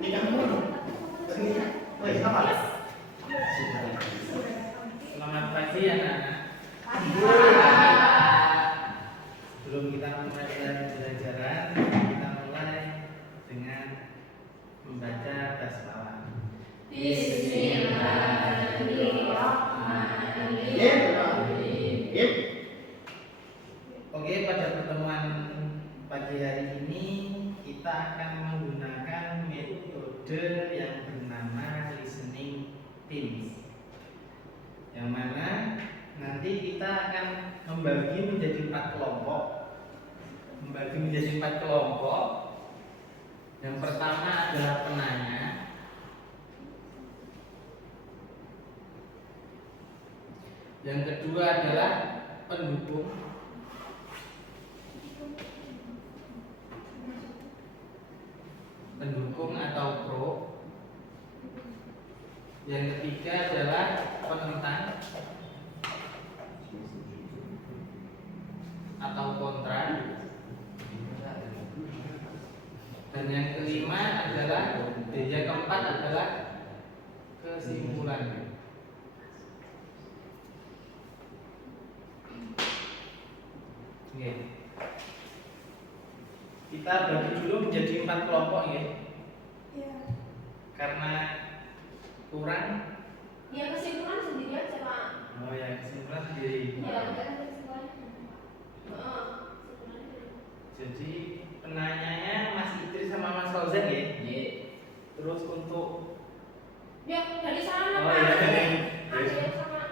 Nikah mulu. Woi, apa? Selamat pagi anak-anak. Sebelum kita mulai pelajaran, kita mulai dengan membaca basmalah. Bismillahirrahmanirrahim. Oke, pada pertemuan pagi hari ini kita akan menggunakan metode yang bernama listening teams, yang mana nanti kita akan membagi menjadi 4 kelompok. Yang pertama adalah penanya. Yang kedua adalah pendukung. Pendukung atau pro. Yang ketiga adalah penentang atau kontra. Dan yang kelima adalah, yang keempat adalah kesimpulan. Oke. Kita bagi dulu menjadi 4 kelompok ya. Iya. Karena kurang. Ya kesimpulan sendiri aja Pak. Oh ya, kesimpulan sendiri. Iya, kan kesimpulan. Jadi penanyanya Mas Idris sama Mas Fauzan ya. Terus untuk Ya dari sana Oh Pak. iya. Ada sama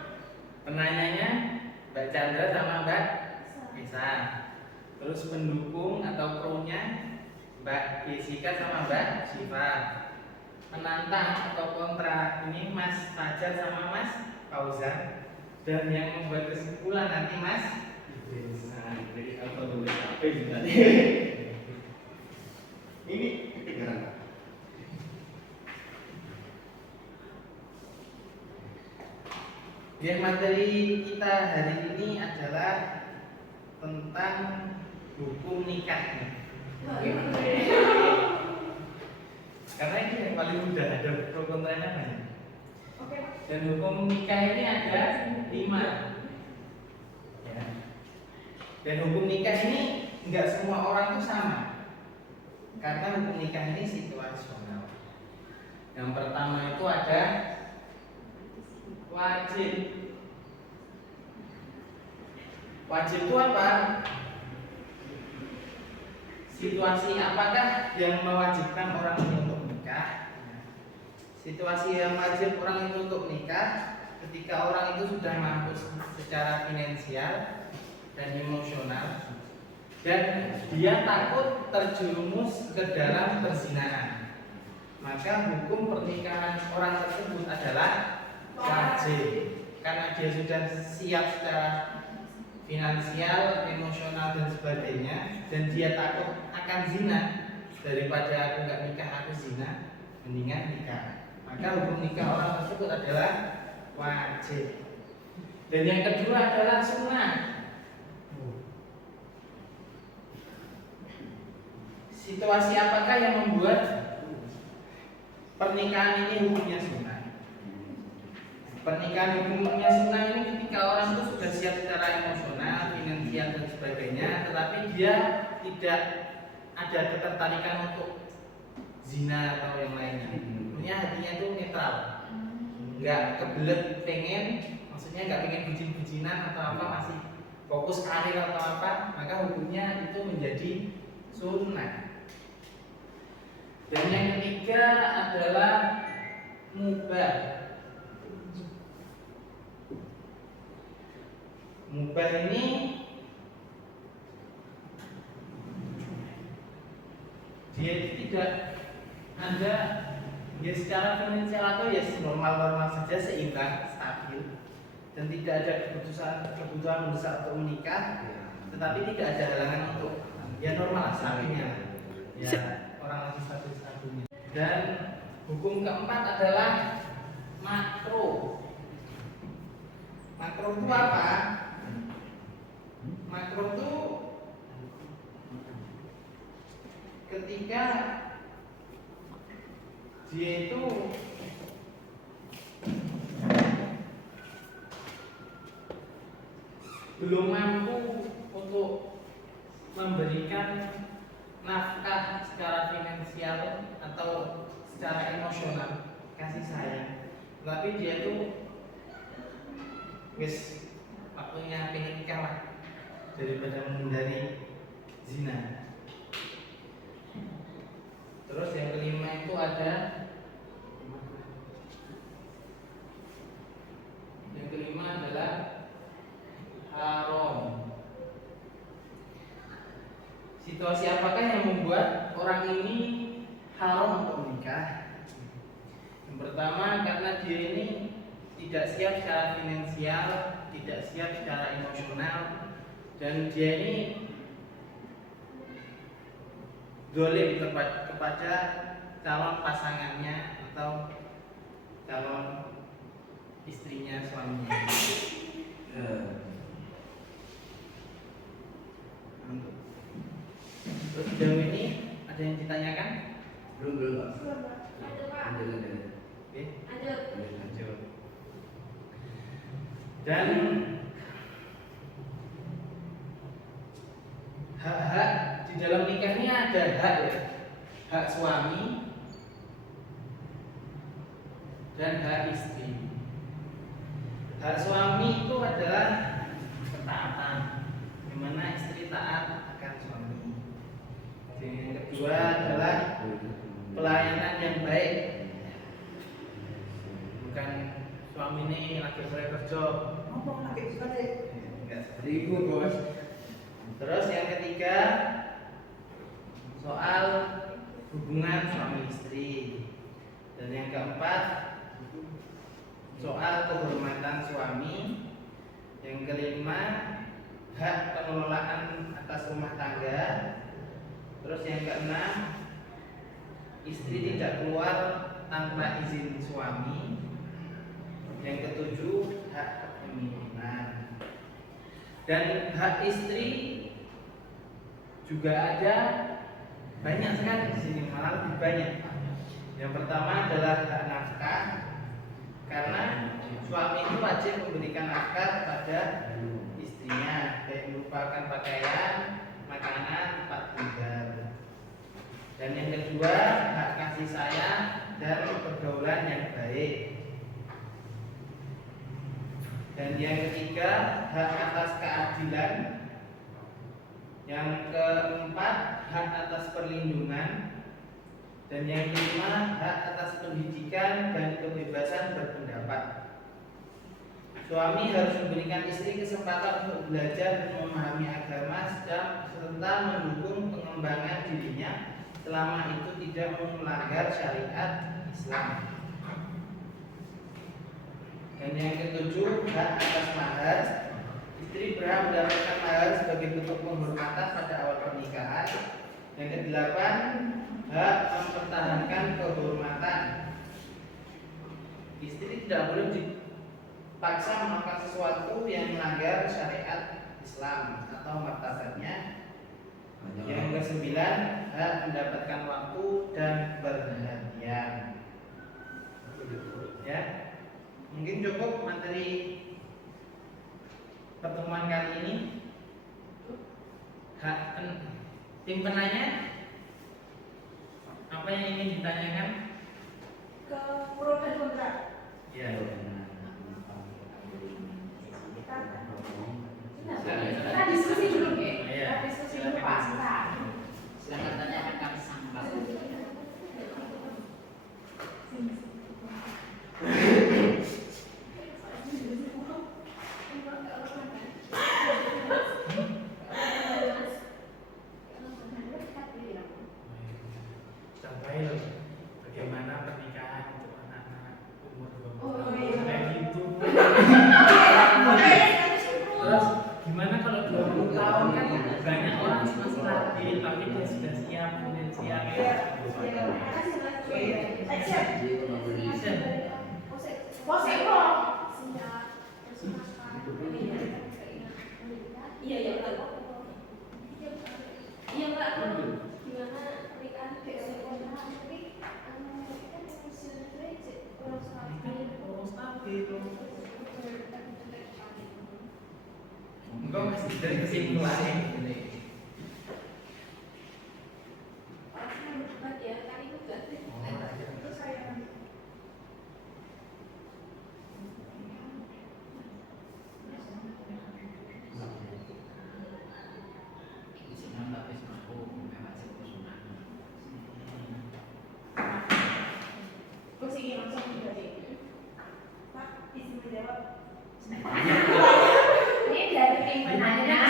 Penanyanya Mbak Chandra sama Mbak Esa. Terus pendukung atau pro-nya Mbak Jessica sama Mbak Siva. Penantang atau kontra ini Mas Fajar sama Mas Fauzan. Dan yang membuat kesimpulan nanti Mas Idris. Nah, jadi apa dulu? Apa juga? Ini kedengaran. Yang materi kita hari ini adalah tentang hukum nikah. Karena ini yang paling mudah, ada pro kontranya banyak. Oke Pak. Dan hukum nikah ini ada 5. Ya. Dan hukum nikah ini enggak semua orang tuh sama. Karena hukum nikah ini situasional. Yang pertama itu ada wajib. Wajib itu apa? Situasi apakah yang mewajibkan orang ini untuk menikah? Situasi yang wajib orang itu untuk menikah ketika orang itu sudah mampu secara finansial dan emosional, dan dia takut terjerumus ke dalam perzinahan. Maka hukum pernikahan orang tersebut adalah wajib, karena dia sudah siap secara finansial, emosional dan sebagainya, dan dia takut akan zina. Daripada aku nggak nikah aku zina, mendingan nikah. Maka hukum nikah orang tersebut adalah wajib. Dan yang kedua adalah sunnah. Situasi apakah yang membuat pernikahan ini hukumnya sunnah? Pernikahan hukumnya sunnah ini ketika orang itu sudah siap secara emosional, finansial dan sebagainya, tetapi dia tidak ada ketertarikan untuk zina atau yang lainnya. Punya hatinya itu netral, nggak kebelet pengen, maksudnya nggak pengen bucin-bucinan atau apa, masih fokus karir atau apa, maka hukumnya itu menjadi sunnah. Dan yang ketiga adalah mubah. Mubah ini dia tidak ada ya secara finansial atau ya normal-normal saja, seimbang, stabil, dan tidak ada kebutuhan mendesak untuk menikah, tetapi tidak ada halangan untuk ya normal stabilnya, ya orang lagi stabilnya. Dan hukum keempat adalah makro. Makro itu apa? Makro itu ketika dia itu belum mampu untuk memberikan nafkah secara finansial atau secara emosional, kasih sayang, tapi dia tuh guys waktunya pengen nikah lah daripada menghindari zina. Terus yang kelima itu ada yang kelima adalah haram. Situasi apakah yang membuat orang ini haram untuk menikah? Yang pertama, karena dia ini tidak siap secara finansial, tidak siap secara emosional, dan dia ini dolim kepada calon pasangannya atau calon istrinya, suaminya. Terus sejauh ini ada yang ditanyakan? Belum Pak. Ada Pak. Oke, Ada. lanjut. Dan hak-hak di dalam nikah ini ada hak ya, hak suami dan hak istri. Hak suami itu adalah ketaatan, di mana istri taat akan suami. Dan yang kedua adalah pelayanan yang baik. Bukan suami ini lagi sore kerja, ngomong lagi sore, enggak seperti itu bos. Terus yang ketiga soal hubungan suami istri, dan yang keempat soal kehormatan suami, yang kelima hak pengelolaan atas rumah tangga, terus yang keenam istri tidak keluar tanpa izin suami, yang ketujuh hak kepemilikan. Dan hak istri juga ada banyak sekali di sini, malah lebih banyak. Yang pertama adalah hak nafkah, karena suami itu wajib memberikan nafkah kepada istrinya, baik merupakan pakaian, makanan, tempat tinggal. Dan yang kedua hak kasih sayang dan pergaulan yang baik. Dan yang ketiga hak atas keadilan. Yang keempat hak atas perlindungan. Dan yang kelima hak atas pendidikan dan kebebasan berpendapat. Suami harus memberikan istri kesempatan untuk belajar dan memahami agama serta mendukung pengembangan dirinya selama itu tidak melanggar syariat Islam. Dan yang ketujuh hak atas mahar. Istri berhak mendapatkan mahar sebagai bentuk penghormatan pada awal pernikahan. Yang kedelapan hak mempertahankan kehormatan. Istri tidak boleh dipaksa melakukan sesuatu yang melanggar syariat Islam atau martabatnya. Yang kesembilan hak mendapatkan waktu dan perhatian. Ya, mungkin cukup materi pertemuan kali ini. Tim penanya, apa yang ingin ditanyakan? Ke pro dan kontra. Ya. Kita diskusi dulu, Kek. Iya. Kita diskusi dulu, Pak. Sebentar. Silakan tanyakan kami sambal. Sampai loh, bagaimana pernikahan untuk anak-anak umur 20 Oh, tahun iya. kayak gitu. Oke, Terus gimana kalau 20 tahun kan banyak orang masih labil tapi dia sudah siap finansial ya. Iya, iya, Pak. Iya, Pak. Gimana pernikahan besok? gitu. Enggak masih dari kesimpulannya. Terus ini langsung berarti. Pak, izin menjawab. Ini dari tim penanya,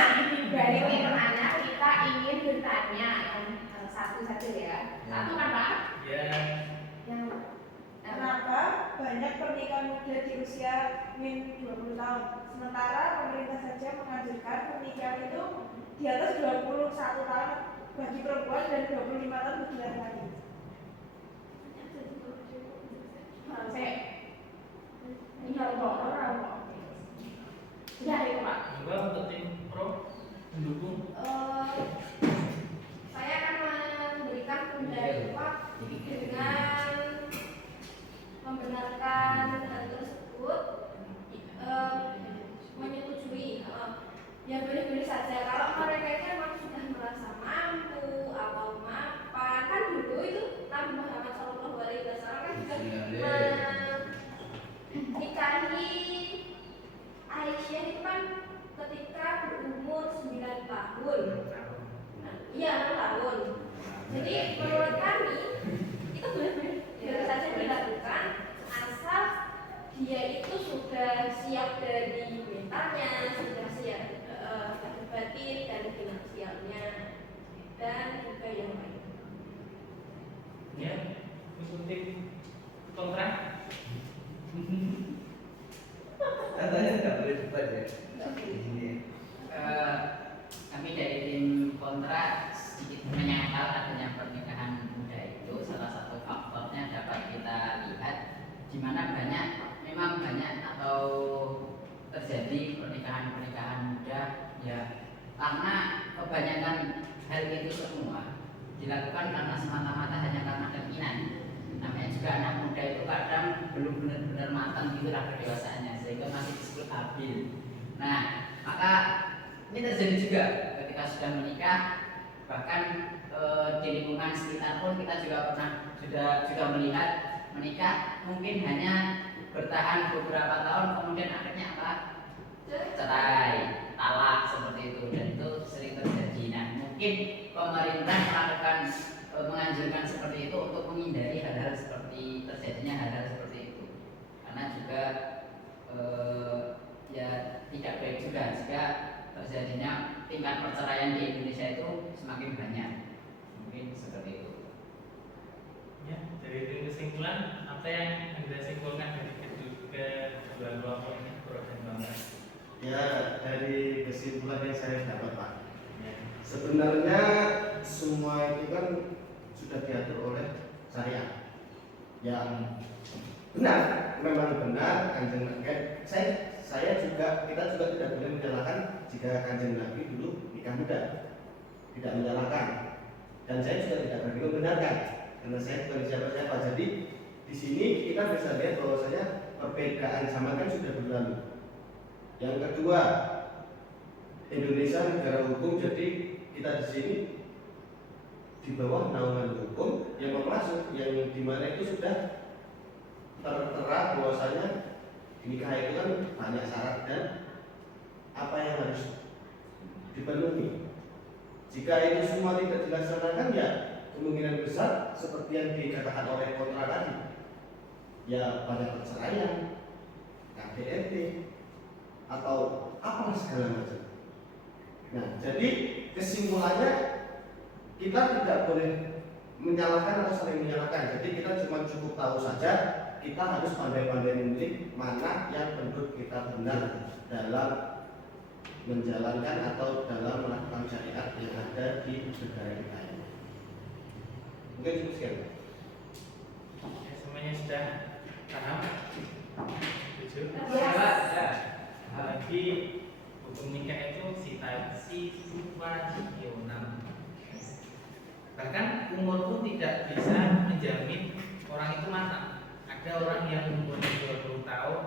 kita ingin bertanya yang satu-satu ya. Satu kan Pak? Ya. Yang Kenapa banyak pernikahan muda di usia min 20 tahun? Sementara pemerintah saja menganjurkan pernikahan itu di atas 21 tahun bagi perempuan dan 25 tahun bagi laki-laki. ini orang sudah itu Pak. Enggak untuk tim pro mendukung. Saya akan memberikan pendapat dengan membenarkan hal tersebut, menyetujui. Ya boleh-boleh saja kalau mereka itu memang sudah merasa mampu atau mapan. Kan dulu itu Nabi Muhammad SAW kan juga menikahi Aisyah itu kan ketika berumur 9 tahun. Iya, 6 tahun. Jadi menurut kami itu boleh saja dilakukan asal dia itu sudah siap dari mentalnya, sudah siap lahir batin dan finansialnya dan juga yang lain. Ya, untuk tim kontra. Katanya nggak boleh debat ya. Ini. Kami dari tim kontra sedikit menyangkal adanya pernikahan muda itu. Salah satu faktornya dapat kita lihat di mana memang banyak atau terjadi pernikahan muda ya, karena kebanyakan hal itu semua dilakukan karena semata-mata hanya karena keinginan. Namanya juga anak muda itu kadang belum benar-benar matang gitu lah kedewasaannya, sehingga masih disebut labil. Nah, maka ini terjadi juga ketika sudah menikah, bahkan di lingkungan sekitar pun kita juga pernah juga melihat menikah mungkin hanya bertahan beberapa tahun, kemudian akhirnya apa? Cerai, talak seperti itu, dan itu sering terjadi. Nah, mungkin pemerintah menganjurkan seperti itu untuk menghindari hal-hal seperti terjadinya hal-hal seperti itu, karena juga ya tidak baik juga jika terjadinya tingkat perceraian di Indonesia itu semakin banyak. Mungkin seperti itu. Ya, dari tim kesimpulan apa yang Anda simpulkan dari kedua kelompok ini, pro dan kontra? Ya, dari kesimpulan yang saya dapat Pak, sebenarnya semua itu kan sudah diatur oleh syariat yang benar, memang benar. Kanjeng Nabi, kita juga tidak boleh menyalahkan jika Kanjeng Nabi dulu nikah muda, tidak menyalahkan, dan saya juga tidak berani membenarkan karena saya bukan siapa-siapa. Jadi di sini kita bisa lihat bahwasanya perbedaan zaman kan sudah berlalu. Yang kedua, Indonesia negara hukum, jadi kita di sini di bawah naungan hukum yang memasuk, yang dimana itu sudah tertera bahwasanya nikah itu kan banyak syarat dan apa yang harus dipenuhi. Jika itu semua tidak dilaksanakan, ya kemungkinan besar seperti yang dikatakan oleh kontra tadi, ya banyak perceraian, KDRT, atau apa segala macam. Nah, jadi kesimpulannya kita tidak boleh menyalahkan atau saling menyalahkan. Jadi kita cuma cukup tahu saja, kita harus pandai-pandai memilih mana yang menurut kita benar dalam menjalankan atau dalam melakukan syariat yang ada di negara kita ini. Mungkin cukup sekian. Ya, semuanya sudah paham? Setuju? Ya. Lagi hukum nikah itu situasional. Bahkan umur pun tidak bisa menjamin orang itu matang. Ada orang yang umurnya 20 tahun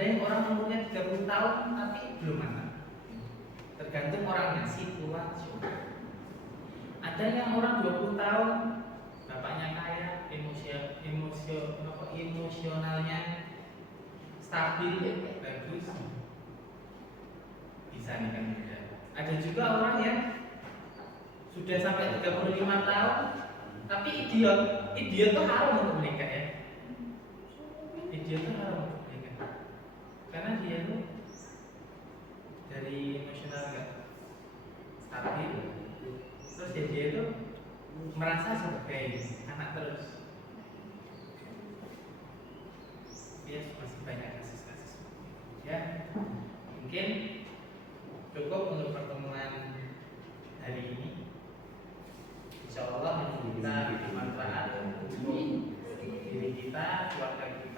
Ada yang orang umurnya 30 tahun tapi belum anak. Tergantung orangnya, situasional. Ada yang orang 20 tahun bapaknya kaya, emosionalnya stabil, bagus, bisa nikah muda. Ada juga orang yang sudah sampai 35 tahun tapi idiot tuh haram untuk menikah ya. Idiot tuh haram untuk menikah karena dia tuh dari emosional nggak stabil, terus ya dia tuh merasa sebagai anak terus. Dia masih banyak kasus-kasus ya. Mungkin cukup untuk pertemuan hari ini. Insya Allah kita bermanfaat untuk diri kita, keluarga kita.